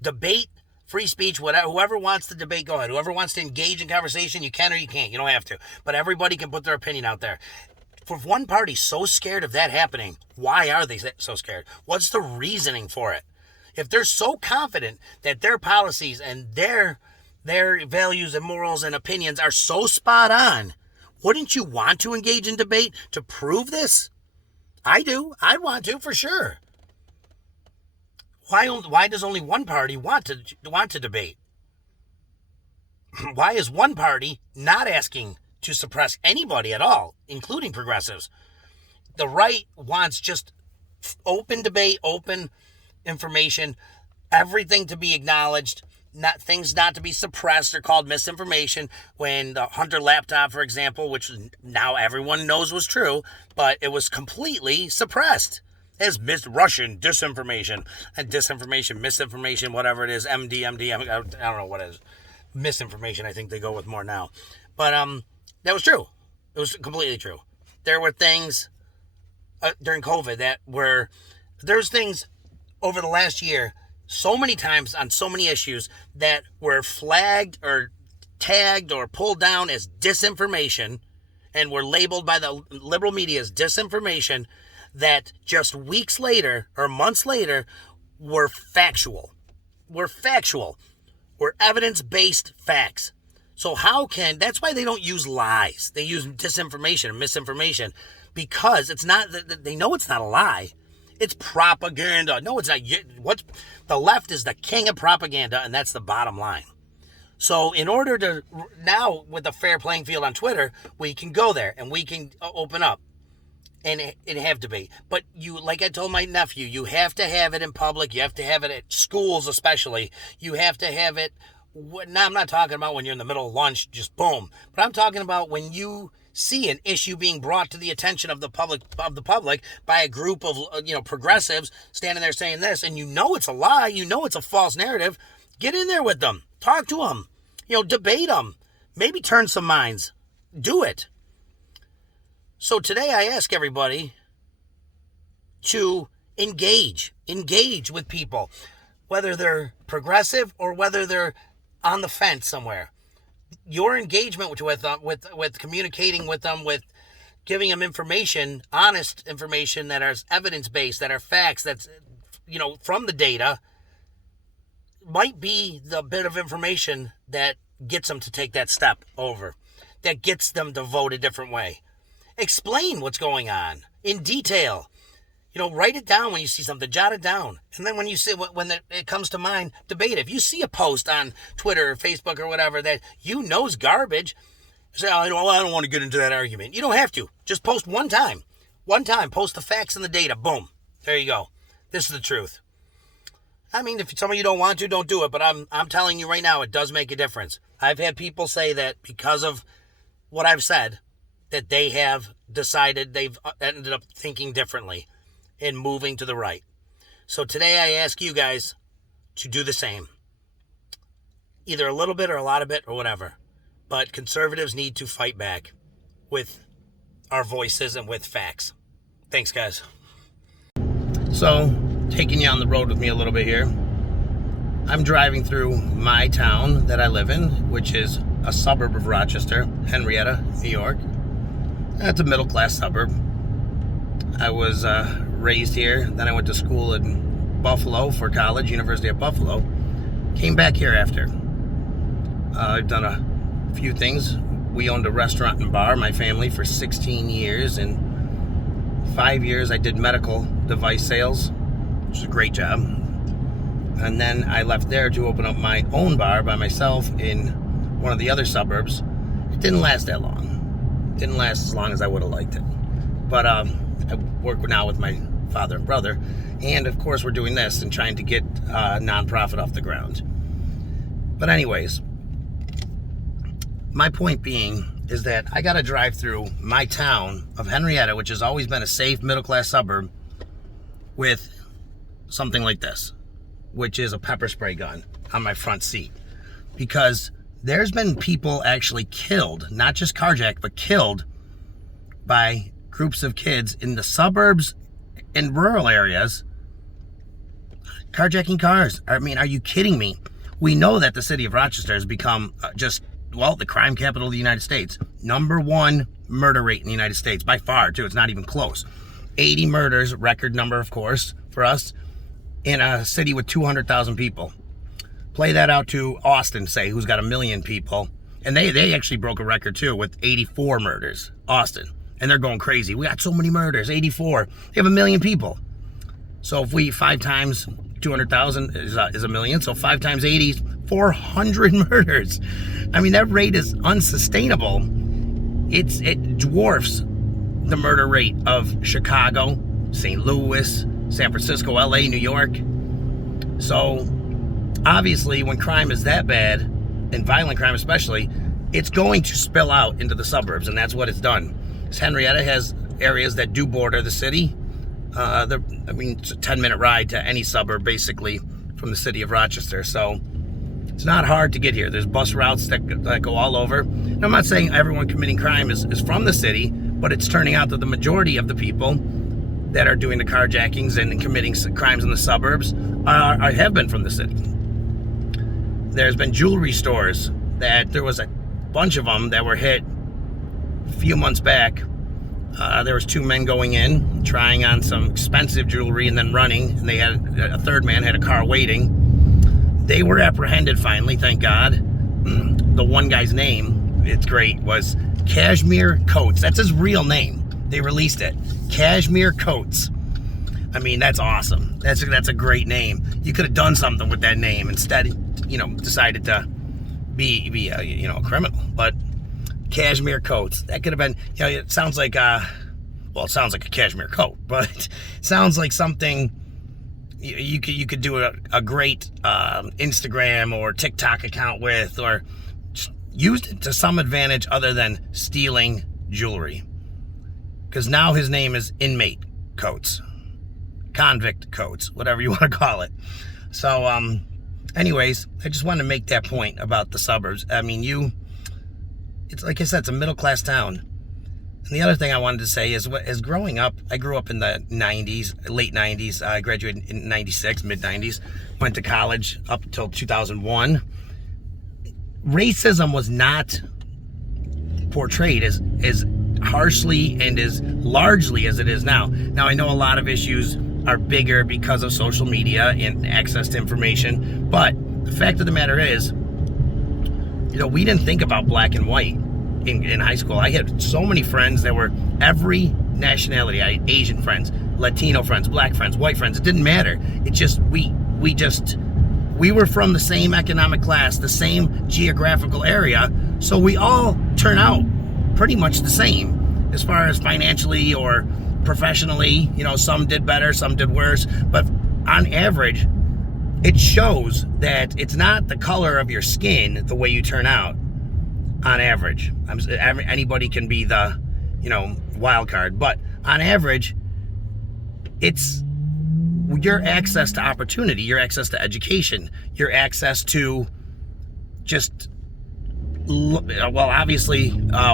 debate, free speech, whatever. Whoever wants to debate, go ahead. Whoever wants to engage in conversation, you can or you can't. You don't have to. But everybody can put their opinion out there. For one party so scared of that happening, why are they so scared? What's the reasoning for it? If they're so confident that their policies and their values and morals and opinions are so spot on, wouldn't you want to engage in debate to prove this? I do. I want to, for sure. Why does only one party want to debate? Why is one party not asking to suppress anybody at all, including progressives? The right wants just open debate, open information, everything to be acknowledged, things not to be suppressed or called misinformation. When the Hunter laptop, for example, which now everyone knows was true, but it was completely suppressed as Russian disinformation and misinformation, whatever it is, I don't know what it is. Misinformation, I think they go with more now. But that was true. It was completely true. There were things during COVID there's things over the last year so many times on so many issues that were flagged or tagged or pulled down as disinformation and were labeled by the liberal media as disinformation that just weeks later or months later were factual. Were evidence-based facts. So that's why they don't use lies. They use disinformation and misinformation, because they know it's not a lie. It's propaganda. No, it's not. The left is the king of propaganda, and that's the bottom line. So in order to, now with a fair playing field on Twitter, we can go there and we can open up and have debate. But you, like I told my nephew, you have to have it in public. You have to have it at schools especially. You have to have it. Now, I'm not talking about when you're in the middle of lunch, just boom. But I'm talking about when you see an issue being brought to the attention of the public by a group of progressives standing there saying this, and it's a lie, it's a false narrative. Get in there with them, talk to them, debate them, maybe turn some minds, do it. So today I ask everybody to engage with people, whether they're progressive or whether they're on the fence somewhere. Your engagement with communicating with them, with giving them information, honest information that are evidence-based, that are facts, that's, from the data, might be the bit of information that gets them to take that step over, that gets them to vote a different way. Explain what's going on in detail. Write it down when you see something, jot it down. And then when you see, when it comes to mind, debate it. If you see a post on Twitter or Facebook or whatever that is garbage, say, I don't want to get into that argument. You don't have to. Just post one time. Post the facts and the data. Boom. There you go. This is the truth. I mean, if some of you don't want to, don't do it. But I'm telling you right now, it does make a difference. I've had people say that because of what I've said, that they have decided they've ended up thinking differently and moving to the right. So today I ask you guys to do the same. Either a little bit or a lot of it or whatever. But conservatives need to fight back with our voices and with facts. Thanks, guys. So, taking you on the road with me a little bit here. I'm driving through my town that I live in, which is a suburb of Rochester, Henrietta, New York. It's a middle-class suburb. I was raised here. Then I went to school in Buffalo for college, University of Buffalo. Came back here after. I've done a few things. We owned a restaurant and bar, my family, for 16 years. And 5 years I did medical device sales, which is a great job. And then I left there to open up my own bar by myself in one of the other suburbs. It didn't last that long. It didn't last as long as I would have liked it. But I work now with my father and brother. And of course we're doing this and trying to get a nonprofit off the ground. But anyways, my point being is that I got to drive through my town of Henrietta, which has always been a safe middle-class suburb, with something like this, which is a pepper spray gun on my front seat. Because there's been people actually killed, not just carjacked, but killed by groups of kids in the suburbs and rural areas, carjacking cars. I mean, are you kidding me? We know that the city of Rochester has become the crime capital of the United States. #1 murder rate in the United States, by far, too. It's not even close. 80 murders, record number, of course, for us, in a city with 200,000 people. Play that out to Austin, say, who's got 1 million people. And they actually broke a record, too, with 84 murders. Austin. And they're going crazy. We got so many murders, 84. They have 1 million people. So if we 5 times 200,000 is 1 million, so 5 times 80 is 400 murders. I mean, that rate is unsustainable. It dwarfs the murder rate of Chicago, St. Louis, San Francisco, LA, New York. So obviously when crime is that bad, and violent crime especially, it's going to spill out into the suburbs, and that's what it's done. Henrietta has areas that do border the city. It's a 10-minute ride to any suburb, basically, from the city of Rochester. So it's not hard to get here. There's bus routes that go all over. And I'm not saying everyone committing crime is from the city, but it's turning out that the majority of the people that are doing the carjackings and committing crimes in the suburbs have been from the city. There's been jewelry stores that there was a bunch of them that were hit a few months back. There was 2 men going in, trying on some expensive jewelry and then running, and they had a third man had a car waiting. They were apprehended finally, thank God. The one guy's name, it's great, was Cashmere Coates. That's his real name. They released it. Cashmere Coates. I mean, that's awesome. That's a great name. You could have done something with that name instead. Decided to be a criminal. But cashmere coats. That could have been. It sounds like it sounds like a cashmere coat, but it sounds like something you could do a great Instagram or TikTok account with, or just used it to some advantage other than stealing jewelry. Because now his name is Inmate Coates, Convict Coates, whatever you want to call it. So, anyways, I just wanted to make that point about the suburbs. I mean, it's like I said, it's a middle-class town. And the other thing I wanted to say is growing up, I grew up in the 90s, late 90s. I graduated in 96, mid-90s. Went to college up until 2001. Racism was not portrayed as harshly and as largely as it is now. Now, I know a lot of issues are bigger because of social media and access to information, but the fact of the matter is, we didn't think about black and white in high school. I had so many friends that were every nationality. I had Asian friends, Latino friends, black friends, white friends. It didn't matter. It just, we were from the same economic class, the same geographical area, so we all turn out pretty much the same as far as financially or professionally. Some did better, some did worse, but on average, it shows that it's not the color of your skin, the way you turn out. On average, anybody can be the, wild card, but on average, it's your access to opportunity, your access to education, your access to just, obviously,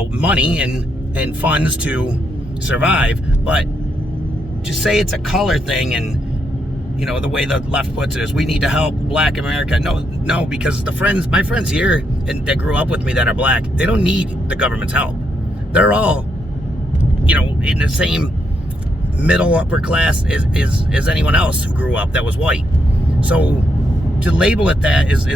money and funds to survive. But to say it's a color thing, and the way the left puts it is, we need to help Black America. No, because my friends here and that grew up with me that are black, they don't need the government's help. They're all, in the same middle upper class as anyone else who grew up that was white. So to label it that is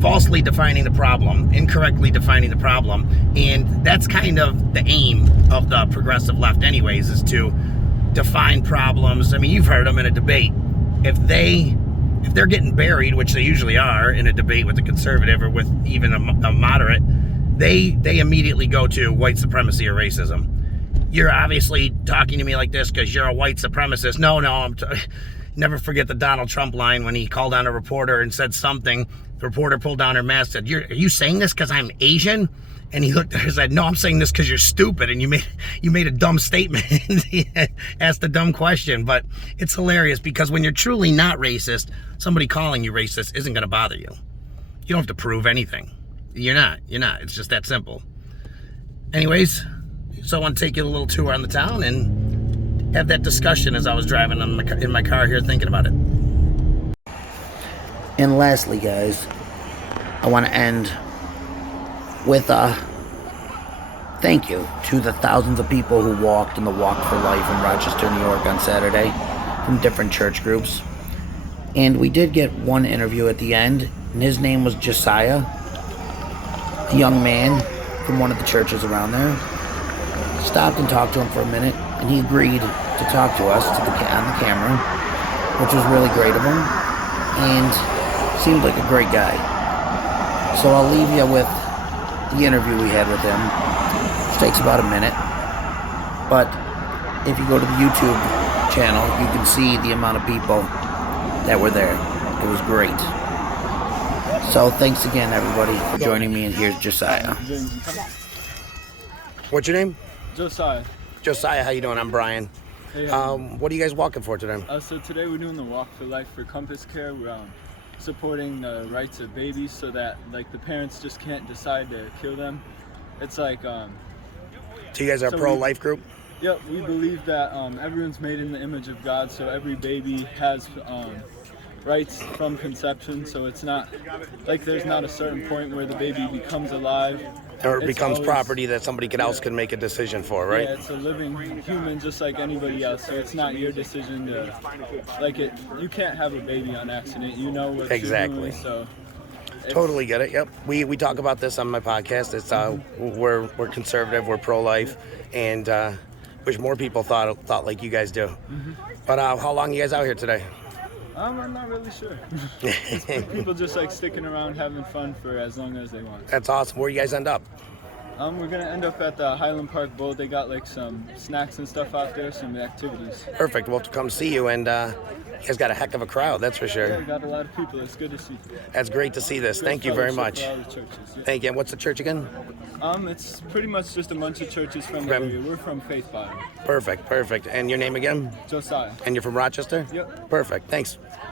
falsely defining the problem, incorrectly defining the problem, and that's kind of the aim of the progressive left anyways, is to define problems. I mean, you've heard them in a debate. If they're getting buried, which they usually are in a debate with a conservative or with even a moderate, they immediately go to white supremacy or racism. You're obviously talking to me like this because you're a white supremacist. No, never forget the Donald Trump line when he called on a reporter and said something. The reporter pulled down her mask and said, "Are you saying this because I'm Asian?" And he looked at her and said, "No, I'm saying this because you're stupid and you made a dumb statement." He asked a dumb question. But it's hilarious because when you're truly not racist, somebody calling you racist isn't going to bother you. You don't have to prove anything. You're not. It's just that simple. Anyways, so I want to take you a little tour on the town and have that discussion as I was driving in my car here thinking about it. And lastly, guys, I want to end with a thank you to the thousands of people who walked in the Walk for Life in Rochester, New York on Saturday from different church groups. And we did get one interview at the end, and his name was Josiah, a young man from one of the churches around there. Stopped and talked to him for a minute, and he agreed to talk to us on the camera, which was really great of him, and seemed like a great guy. So I'll leave you with the interview we had with him, which takes about a minute. But if you go to the YouTube channel, you can see the amount of people that were there. It was great. So thanks again, everybody, for joining me, and here's Josiah. What's your name? Josiah. Josiah, how you doing? I'm Brian. Hey, What are you guys walking for today? so today we're doing the Walk for Life for Compass Care. We're supporting the rights of babies so that the parents just can't decide to kill them. It's So you guys are a pro-life group? Yep, we believe that everyone's made in the image of God, so every baby has rights from conception. So it's not there's not a certain point where the baby becomes alive. Or it It's becomes always property that somebody else can make a decision for, right? Yeah, it's a living human just like anybody else, so it's not your decision to, you can't have a baby on accident, what Exactly. you're doing, so. Totally get it. Yep. We talk about this on my podcast. It's we're conservative, we're pro-life, and Wish more people thought like you guys do. But how long you guys out here today? I'm not really sure. People just like sticking around, having fun for as long as they want. That's awesome. Where you guys end up? We're gonna end up at the Highland Park Bowl. They got like some snacks and stuff out there, some activities. Perfect. We'll have to come see you, and you guys got a heck of a crowd, that's for Yeah, sure. we got a lot of people. It's good to see. That's great to see this. Good Thank you very fellowship much. for all the churches, yeah. Thank you. And what's the church again? It's pretty much just a bunch of churches from the area. We're from Faith Bible. Perfect. And your name again? Josiah. And you're from Rochester? Yep. Perfect. Thanks.